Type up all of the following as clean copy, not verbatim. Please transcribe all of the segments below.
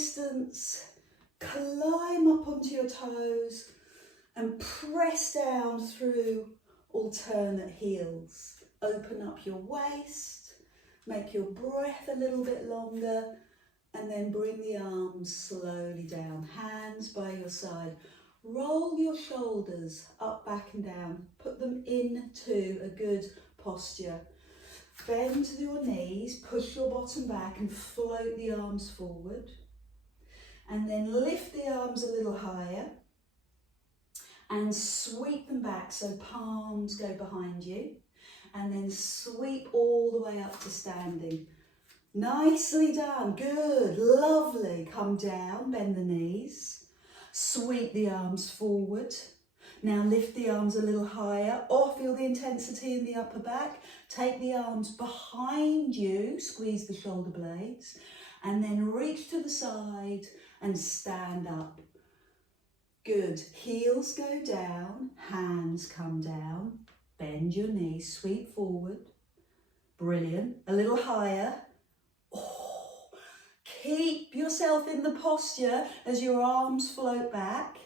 distance, climb up onto your toes and press down through alternate heels. Open up your waist, make your breath a little bit longer, and then bring the arms slowly down, hands by your side. Roll your shoulders up, back and down. Put them into a good posture. Bend your knees, push your bottom back and float the arms forward. And then lift the arms a little higher and sweep them back so palms go behind you. And then sweep all the way up to standing. Nicely done, good, lovely. Come down, bend the knees, sweep the arms forward. Now lift the arms a little higher, or feel the intensity in the upper back. Take the arms behind you, squeeze the shoulder blades, and then reach to the side and stand up. Good, heels go down, hands come down, bend your knees, sweep forward. Brilliant, a little higher. Oh, keep yourself in the posture as your arms float back.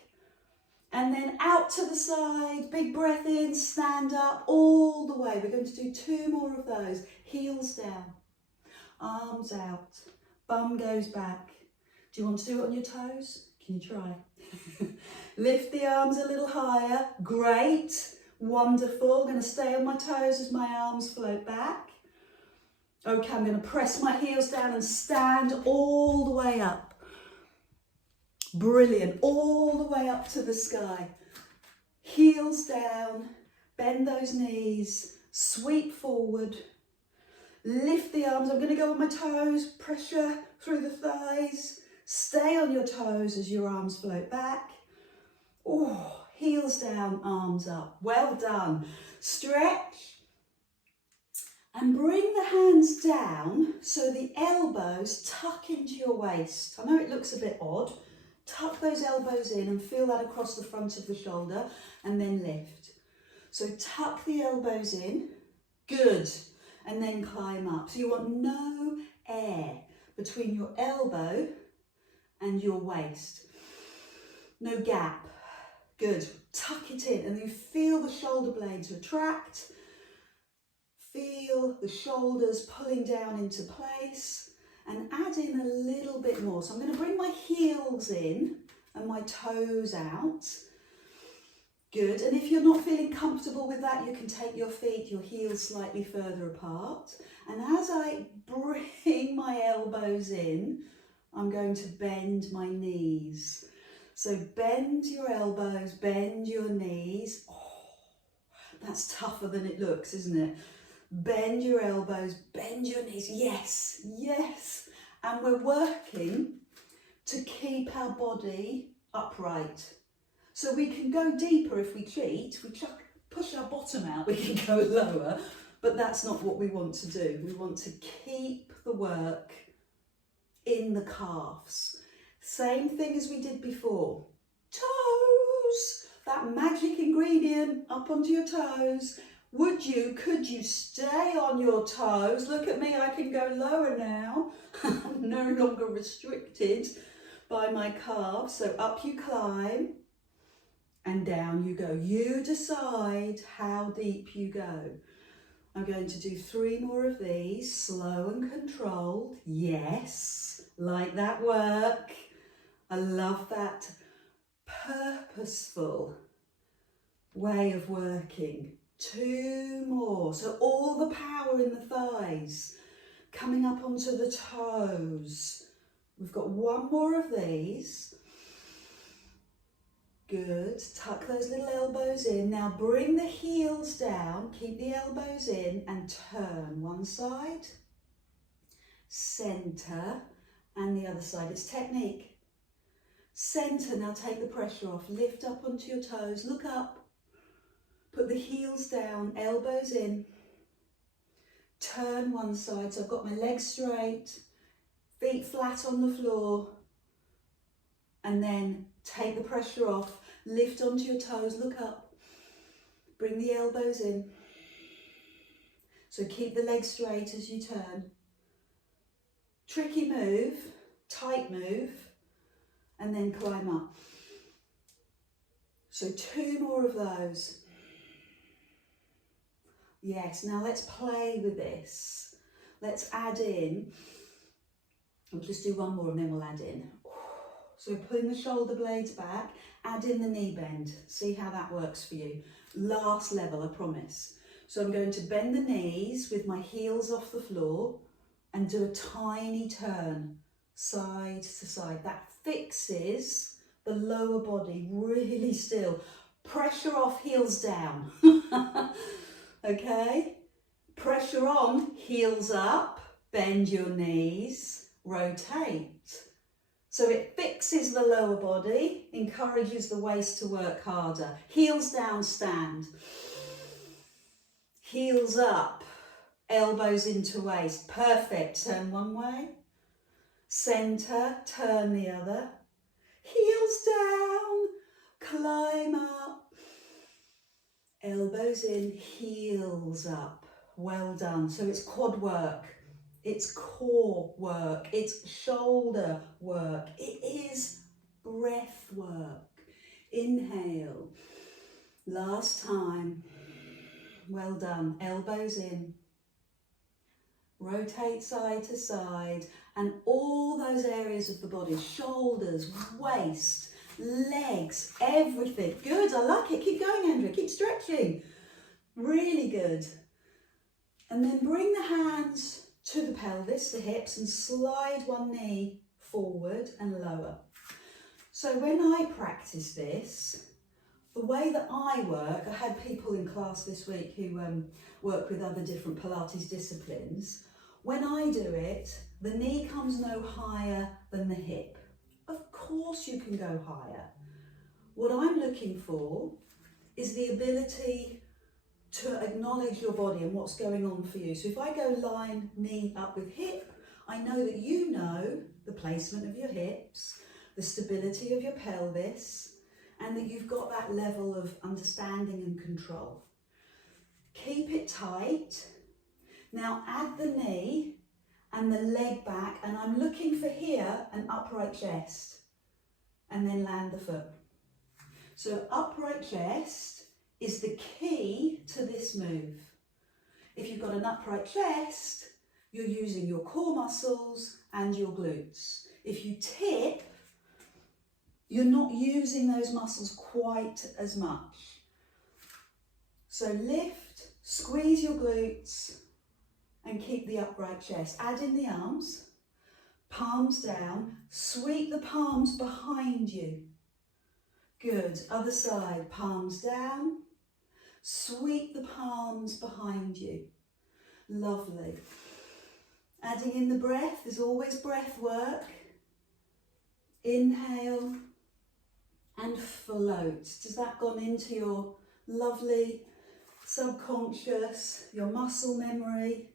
And then out to the side, big breath in, stand up all the way. We're going to do 2 more of those. Heels down, arms out, bum goes back. Do you want to do it on your toes? Can you try? Lift the arms a little higher. Great, wonderful. I'm going to stay on my toes as my arms float back. Okay, I'm going to press my heels down and stand all the way up. Brilliant, all the way up to the sky. Heels down, bend those knees, sweep forward. Lift the arms, I'm going to go on my toes, pressure through the thighs. Stay on your toes as your arms float back. Oh, heels down, arms up. Well done. Stretch. And bring the hands down so the elbows tuck into your waist. I know it looks a bit odd. Tuck those elbows in and feel that across the front of the shoulder and then lift. So tuck the elbows in. Good. And then climb up. So you want no air between your elbow and your waist. No gap. Good. Tuck it in and you feel the shoulder blades retract. Feel the shoulders pulling down into place and add in a little bit more. So I'm going to bring my heels in and my toes out. Good. And if you're not feeling comfortable with that, you can take your feet, your heels slightly further apart. And as I bring my elbows in, I'm going to bend my knees. So bend your elbows, bend your knees. Oh, that's tougher than it looks, isn't it? Bend your elbows, bend your knees. Yes, yes. And we're working to keep our body upright. So we can go deeper if we cheat. We push our bottom out, we can go lower. But that's not what we want to do. We want to keep the work in the calves. Same thing as we did before. Toes, that magic ingredient up onto your toes. Could you stay on your toes? Look at me, I can go lower now. I'm no longer restricted by my calves. So up you climb and down you go. You decide how deep you go. I'm going to do 3 more of these, slow and controlled. Yes, like that work. I love that purposeful way of working. 2 more. So all the power in the thighs, coming up onto the toes. We've got 1 more of these. Good. Tuck those little elbows in. Now bring the heels down, keep the elbows in and turn one side, center, and the other side. It's technique. Center, now take the pressure off. Lift up onto your toes, look up. Put the heels down, elbows in. Turn one side, so I've got my legs straight, feet flat on the floor. And then take the pressure off, lift onto your toes, look up. Bring the elbows in. So keep the legs straight as you turn. Tricky move, tight move, and then climb up. So 2 more of those. Yes, now let's play with this. Let's add in, we'll just do 1 more and then we'll add in. So pulling the shoulder blades back, add in the knee bend. See how that works for you. Last level, I promise. So I'm going to bend the knees with my heels off the floor and do a tiny turn, side to side. That fixes the lower body really still. Pressure off, heels down. Okay? Pressure on, heels up, bend your knees, rotate. So it fixes the lower body, encourages the waist to work harder. Heels down, stand. Heels up, elbows into waist. Perfect. Turn one way. Centre, turn the other. Heels down, climb up. Elbows in, heels up. Well done. So it's quad work. It's core work, it's shoulder work, it is breath work. Inhale, last time, well done, elbows in, rotate side to side, and all those areas of the body, shoulders, waist, legs, everything. Good, I like it, keep going Andrea, keep stretching, really good. And then bring the hands to the pelvis, the hips, and slide one knee forward and lower. So when I practice this, the way that I work, I had people in class this week who work with other different Pilates disciplines. When I do it, the knee comes no higher than the hip. Of course you can go higher. What I'm looking for is the ability to acknowledge your body and what's going on for you. So if I go line, knee up with hip, I know that you know the placement of your hips, the stability of your pelvis, and that you've got that level of understanding and control. Keep it tight. Now add the knee and the leg back, and I'm looking for here an upright chest, and then land the foot. So upright chest is the key to this move. If you've got an upright chest, you're using your core muscles and your glutes. If you tip, you're not using those muscles quite as much. So lift, squeeze your glutes, and keep the upright chest. Add in the arms, palms down, sweep the palms behind you. Good, other side, palms down, sweep the palms behind you. Lovely. Adding in the breath, there's always breath work. Inhale and float. Does that gone into your lovely subconscious, your muscle memory?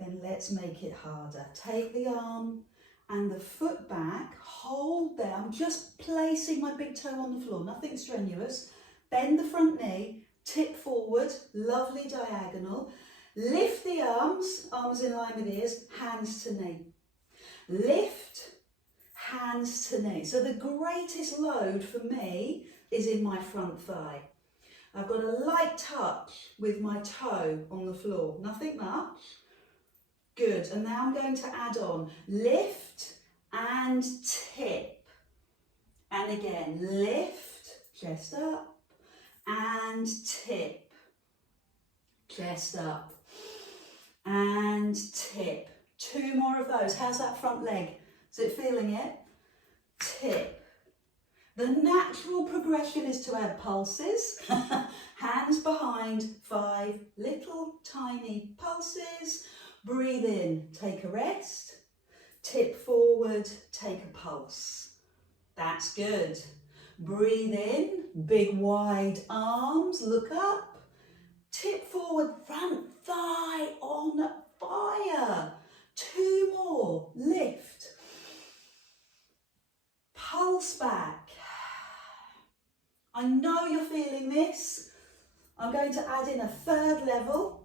Then let's make it harder. Take the arm and the foot back, hold there. I'm just placing my big toe on the floor, nothing strenuous. Bend the front knee, tip forward, lovely diagonal. Lift the arms, arms in line with ears, hands to knee. Lift, hands to knee. So the greatest load for me is in my front thigh. I've got a light touch with my toe on the floor, nothing much. Good, and now I'm going to add on lift and tip. And again, lift, chest up, and tip. Chest up, and tip. 2 more of those. How's that front leg? Is it feeling it? Tip. The natural progression is to add pulses. Hands behind, 5 little tiny pulses. Breathe in, take a rest. Tip forward, take a pulse. That's good. Breathe in, big wide arms, look up. Tip forward, front thigh on fire. 2 more, lift. Pulse back. I know you're feeling this. I'm going to add in a 3rd level.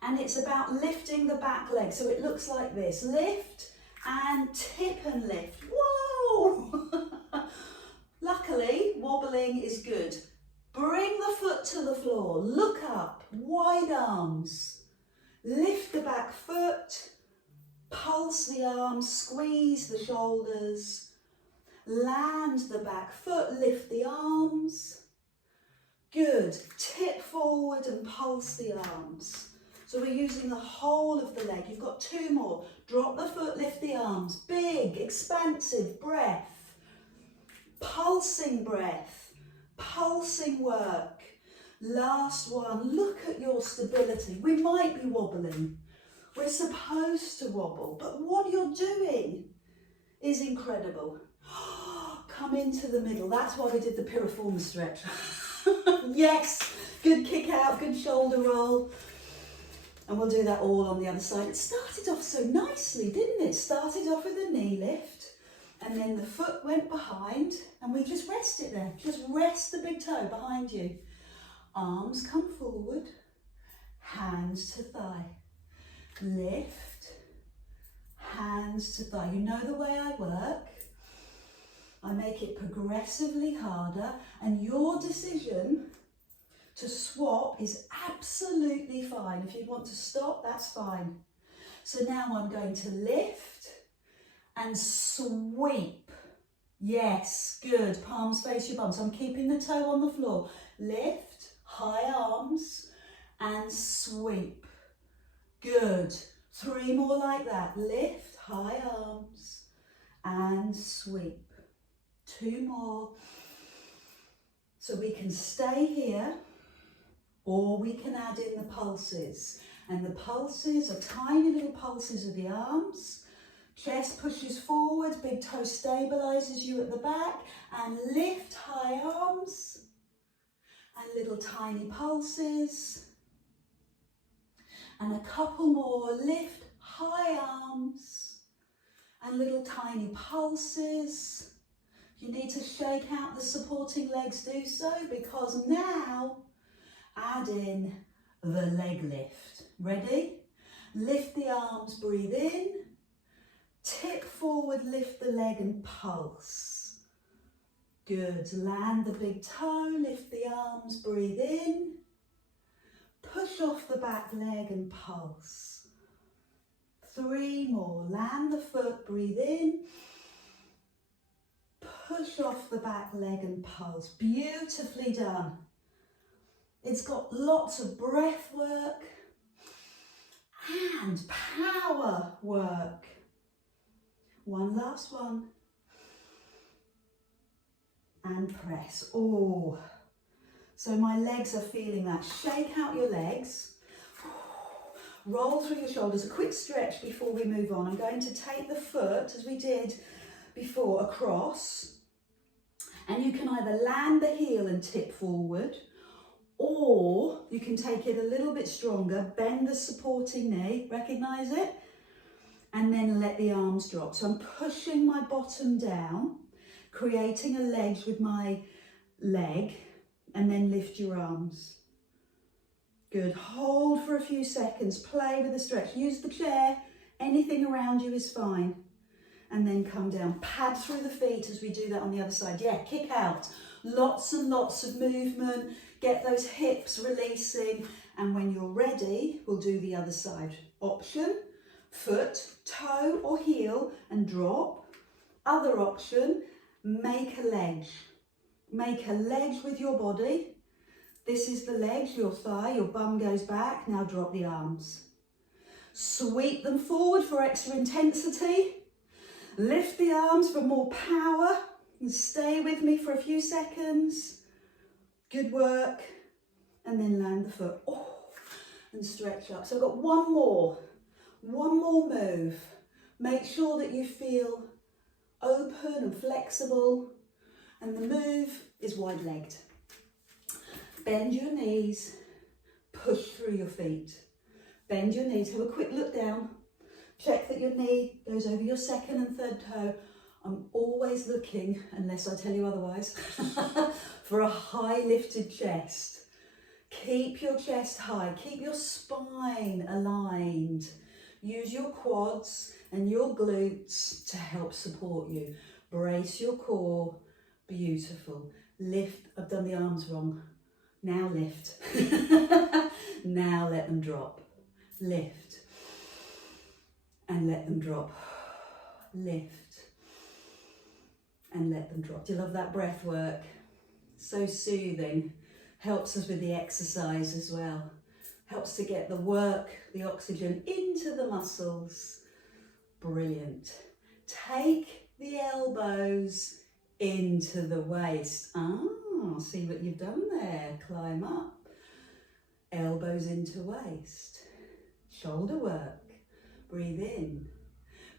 And it's about lifting the back leg. So it looks like this. Lift and tip and lift. Whoa! Luckily, wobbling is good. Bring the foot to the floor, look up, wide arms. Lift the back foot, pulse the arms, squeeze the shoulders. Land the back foot, lift the arms. Good. Tip forward and pulse the arms. So we're using the whole of the leg. You've got 2 more. Drop the foot, lift the arms. Big, expansive breath. Pulsing breath. Pulsing work. Last one. Look at your stability. We might be wobbling. We're supposed to wobble, but what you're doing is incredible. Come into the middle. That's why we did the piriformis stretch. Yes, good kick out, good shoulder roll. And we'll do that all on the other side. It started off so nicely, didn't it? Started off with a knee lift, and then the foot went behind, and we just rest it there. Just rest the big toe behind you. Arms come forward, hands to thigh. Lift, hands to thigh. You know the way I work. I make it progressively harder, and your decision to swap is absolutely fine. If you want to stop, that's fine. So now I'm going to lift and sweep. Yes, good. Palms face your bum. So I'm keeping the toe on the floor. Lift, high arms, and sweep. Good. 3 more like that. Lift, high arms, and sweep. 2 more. So we can stay here, or we can add in the pulses. And the pulses are tiny little pulses of the arms. Chest pushes forward, big toe stabilizes you at the back, and lift high arms, and little tiny pulses. And a couple more. Lift high arms, and little tiny pulses. If you need to shake out the supporting legs, do so, because now add in the leg lift. Ready? Lift the arms, breathe in. Tip forward, lift the leg and pulse. Good. Land the big toe, lift the arms, breathe in. Push off the back leg and pulse. 3 more. Land the foot, breathe in. Push off the back leg and pulse. Beautifully done. It's got lots of breath work and power work. One last one. And press. Oh, so my legs are feeling that. Shake out your legs. Roll through your shoulders. A quick stretch before we move on. I'm going to take the foot, as we did before, across. And you can either land the heel and tip forward, or you can take it a little bit stronger, bend the supporting knee, recognise it, and then let the arms drop. So I'm pushing my bottom down, creating a ledge with my leg, and then lift your arms. Good. Hold for a few seconds, play with the stretch. Use the chair, anything around you is fine. And then come down. Pad through the feet as we do that on the other side. Yeah, kick out. Lots and lots of movement. Get those hips releasing. And when you're ready, we'll do the other side. Option, foot, toe or heel and drop. Other option, make a ledge. Make a ledge with your body. This is the ledge, your thigh, your bum goes back. Now drop the arms. Sweep them forward for extra intensity. Lift the arms for more power and stay with me for a few seconds. Good work. And then land the foot. Oh, and stretch up. So I've got one more move. Make sure that you feel open and flexible. And the move is wide-legged. Bend your knees, push through your feet. Bend your knees, have a quick look down. Check that your knee goes over your second and third toe. I'm always looking, unless I tell you otherwise, for a high lifted chest. Keep your chest high, keep your spine aligned. Use your quads and your glutes to help support you. Brace your core. Beautiful. Lift. I've done the arms wrong. Now lift. Now let them drop. Lift. And let them drop. Lift. And let them drop. Do you love that breath work? So soothing. Helps us with the exercise as well. Helps to get the work, the oxygen into the muscles. Brilliant. Take the elbows into the waist. See what you've done there. Climb up. Elbows into waist. Shoulder work. Breathe in.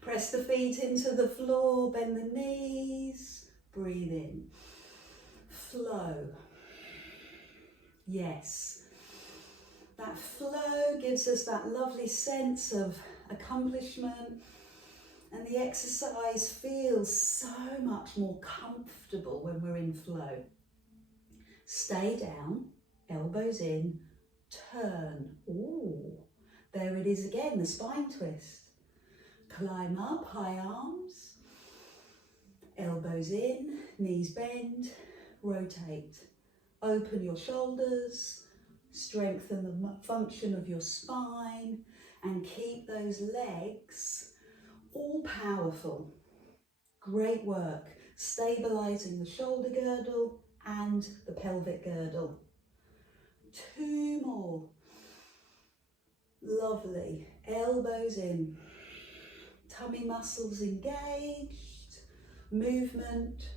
Press the feet into the floor. Bend the knees. Breathe in. Flow. Yes. That flow gives us that lovely sense of accomplishment, and the exercise feels so much more comfortable when we're in flow. Stay down, elbows in, turn. Ooh, there it is again, the spine twist. Climb up, high arms, elbows in, knees bend, rotate. Open your shoulders, strengthen the function of your spine, and keep those legs all powerful. Great work. Stabilizing the shoulder girdle and the pelvic girdle. 2 more. Lovely. Elbows in. Tummy muscles engaged. Movement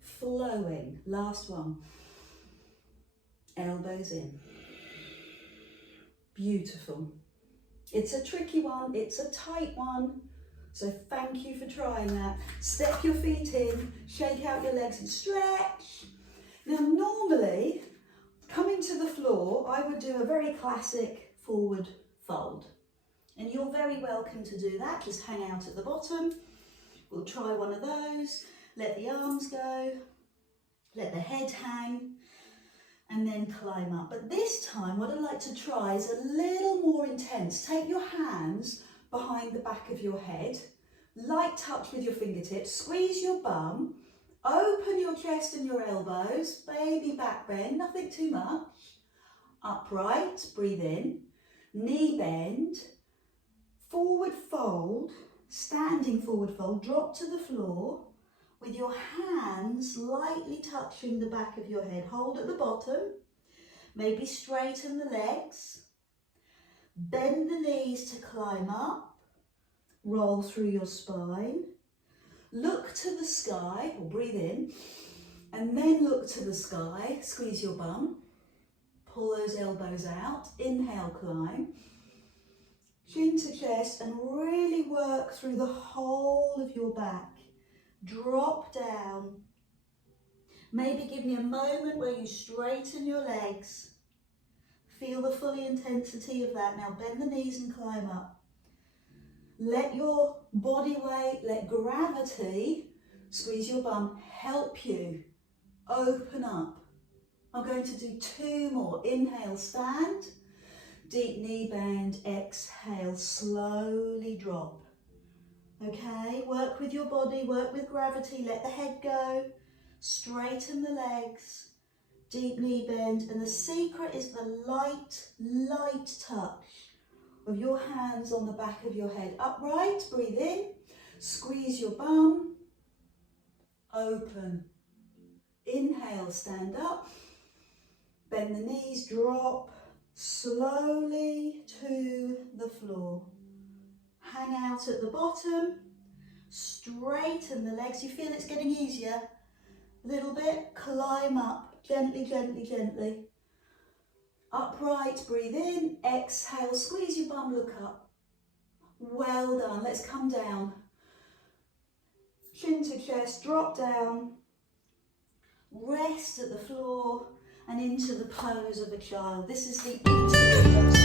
flowing. Last one. Elbows in. Beautiful. It's a tricky one, it's a tight one, so thank you for trying that. Step your feet in, shake out your legs and stretch. Now normally, coming to the floor, I would do a very classic forward fold. And you're very welcome to do that, just hang out at the bottom. We'll try one of those, let the arms go, let the head hang, and then climb up. But this time, what I'd like to try is a little more intense. Take your hands behind the back of your head, light touch with your fingertips, squeeze your bum, open your chest and your elbows, baby back bend, nothing too much. Upright, breathe in, knee bend, forward fold, standing forward fold, drop to the floor, with your hands lightly touching the back of your head. Hold at the bottom, maybe straighten the legs, bend the knees to climb up, roll through your spine, look to the sky, or breathe in, and then look to the sky, squeeze your bum, pull those elbows out, inhale, climb, chin to chest, and really work through the whole of your back. Drop down. Maybe give me a moment where you straighten your legs. Feel the full intensity of that. Now bend the knees and climb up. Let your body weight, let gravity, squeeze your bum, help you open up. I'm going to do 2 more. Inhale, stand. Deep knee bend. Exhale, slowly drop. Okay, work with your body, work with gravity, let the head go, straighten the legs, deep knee bend, and the secret is the light touch of your hands on the back of your head. Upright, breathe in, squeeze your bum, open. Inhale, stand up, bend the knees, drop slowly to the floor. Hang out at the bottom, straighten the legs. You feel it's getting easier? A little bit. Climb up, gently, gently, gently. Upright, breathe in, exhale, squeeze your bum, look up. Well done, let's come down. Chin to chest, drop down. Rest at the floor and into the pose of a child. This is the interval.